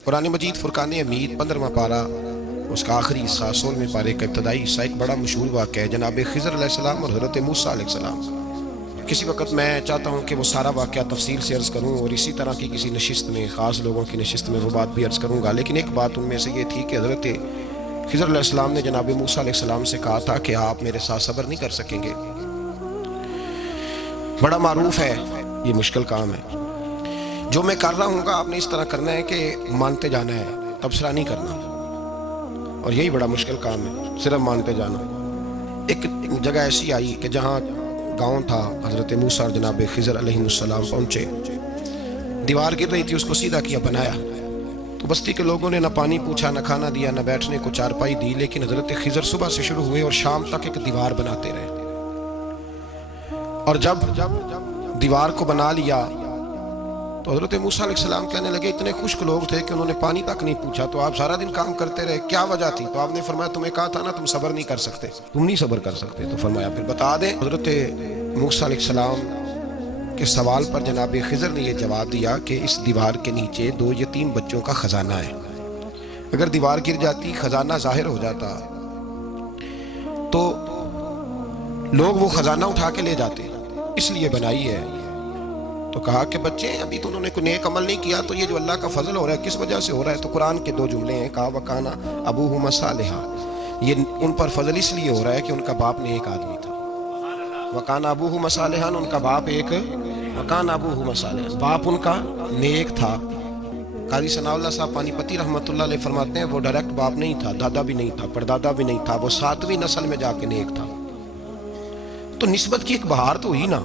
قرآن مجید فرقان حمید 15واں پارہ اس کا آخری حصہ 16ویں پارے کا ابتدائی حصہ ایک بڑا مشہور واقعہ ہے جناب خضر علیہ السلام اور حضرت موسیٰ علیہ السلام۔ کسی وقت میں چاہتا ہوں کہ وہ سارا واقعہ تفصیل سے عرض کروں اور اسی طرح کی کسی نشست میں خاص لوگوں کی نشست میں وہ بات بھی عرض کروں گا، لیکن ایک بات ان میں سے یہ تھی کہ حضرت خضر علیہ السلام نے جناب موسیٰ علیہ السلام سے کہا تھا کہ آپ میرے ساتھ صبر نہیں کر سکیں گے، بڑا معروف ہے، یہ مشکل کام ہے، جو میں کر رہا ہوں گا آپ نے اس طرح کرنا ہے کہ مانتے جانا ہے، تبصرہ نہیں کرنا، اور یہی بڑا مشکل کام ہے، صرف مانتے جانا۔ ایک جگہ ایسی آئی کہ جہاں گاؤں تھا، حضرت موسیٰ اور جناب خضر علیہ السلام پہنچے، دیوار گر رہی تھی، اس کو سیدھا کیا، بنایا، تو بستی کے لوگوں نے نہ پانی پوچھا، نہ کھانا دیا، نہ بیٹھنے کو چارپائی دی، لیکن حضرت خضر صبح سے شروع ہوئے اور شام تک ایک دیوار بناتے رہے، اور جب دیوار کو بنا لیا تو حضرت موسیٰ علیہ السلام کہنے لگے، اتنے خشک لوگ تھے کہ انہوں نے پانی تک نہیں پوچھا، تو آپ سارا دن کام کرتے رہے، کیا وجہ تھی؟ تو آپ نے فرمایا تمہیں کہا تھا نا تم صبر نہیں کر سکتے، تم نہیں صبر کر سکتے، تو فرمایا پھر بتا دیں۔ حضرت موسیٰ علیہ السلام کے سوال پر جناب خضر نے یہ جواب دیا کہ اس دیوار کے نیچے 2 یتیم بچوں کا خزانہ ہے، اگر دیوار گر جاتی، خزانہ ظاہر ہو جاتا تو لوگ وہ خزانہ اٹھا کے لے جاتے، اس لیے بنائی ہے۔ تو کہا کہ بچے ابھی تو انہوں نے کوئی نیک عمل نہیں کیا، تو یہ جو اللہ کا فضل ہو رہا ہے کس وجہ سے ہو رہا ہے؟ تو قرآن کے 2 جملے ہیں، کہا وَكَانَ أَبُوهُمَا صَالِحًا، یہ ان پر فضل اس لیے ہو رہا ہے کہ ان کا باپ نیک آدمی تھا۔ وَكَانَ أَبُوهُمَا صَالِحًا، ان کا باپ وَكَانَ أَبُوهُمَا صَالِحًا، باپ ان کا نیک تھا۔ قاضی ثناء اللہ صاحب پانی پتی رحمۃ اللہ علیہ فرماتے ہیں وہ ڈائریکٹ باپ نہیں تھا، دادا بھی نہیں تھا، پردادا بھی نہیں تھا، وہ 7ویں نسل میں جا کے نیک تھا۔ تو نسبت کی ایک بہار تو ہوئی نا،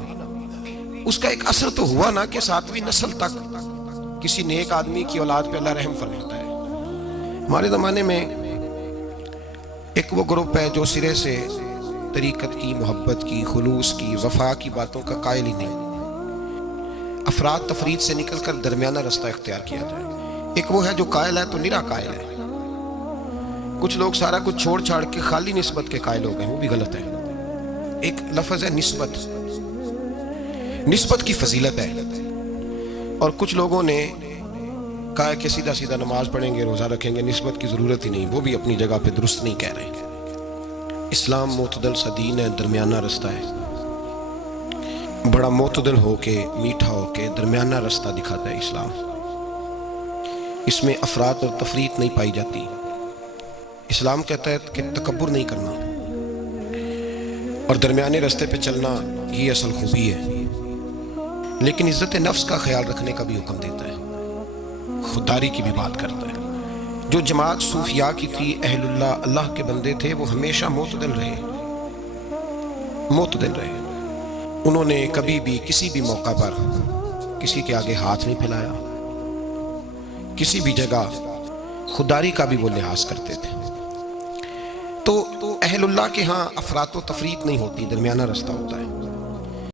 اس کا ایک اثر تو ہوا نا کہ 7ویں نسل تک کسی نیک آدمی کی اولاد پہ اللہ رحم فرماتا ہے۔ ہمارے زمانے میں ایک وہ گروپ ہے جو سرے سے طریقت کی، محبت کی، خلوص کی، وفا کی باتوں کا قائل ہی نہیں، افراد تفرید سے نکل کر درمیانہ رستہ اختیار کیا جائے۔ ایک وہ ہے جو قائل ہے تو نرا قائل ہے، کچھ لوگ سارا کچھ چھوڑ چھاڑ کے خالی نسبت کے قائل ہو گئے، وہ بھی غلط ہے۔ ایک لفظ ہے نسبت، نسبت کی فضیلت ہے، اور کچھ لوگوں نے کہا کہ سیدھا سیدھا نماز پڑھیں گے، روزہ رکھیں گے، نسبت کی ضرورت ہی نہیں، وہ بھی اپنی جگہ پہ درست نہیں کہہ رہے۔ اسلام معتدل سا دین ہے، درمیانہ رستہ ہے، بڑا معتدل ہو کے، میٹھا ہو کے درمیانہ رستہ دکھاتا ہے اسلام۔ اس میں افراط اور تفریط نہیں پائی جاتی۔ اسلام کہتا ہے کہ تکبر نہیں کرنا اور درمیانے رستے پہ چلنا، یہ اصل خوبی ہے، لیکن عزت نفس کا خیال رکھنے کا بھی حکم دیتا ہے، خودداری کی بھی بات کرتا ہے۔ جو جماعت صوفیاء کی تھی، اہل اللہ، اللہ کے بندے تھے، وہ ہمیشہ معتدل رہے، معتدل رہے۔ انہوں نے کبھی بھی کسی بھی موقع پر کسی کے آگے ہاتھ نہیں پھیلایا، کسی بھی جگہ خودداری کا بھی وہ لحاظ کرتے تھے۔ تو اہل اللہ کے ہاں افراط و تفریط نہیں ہوتی، درمیانہ رستہ ہوتا ہے۔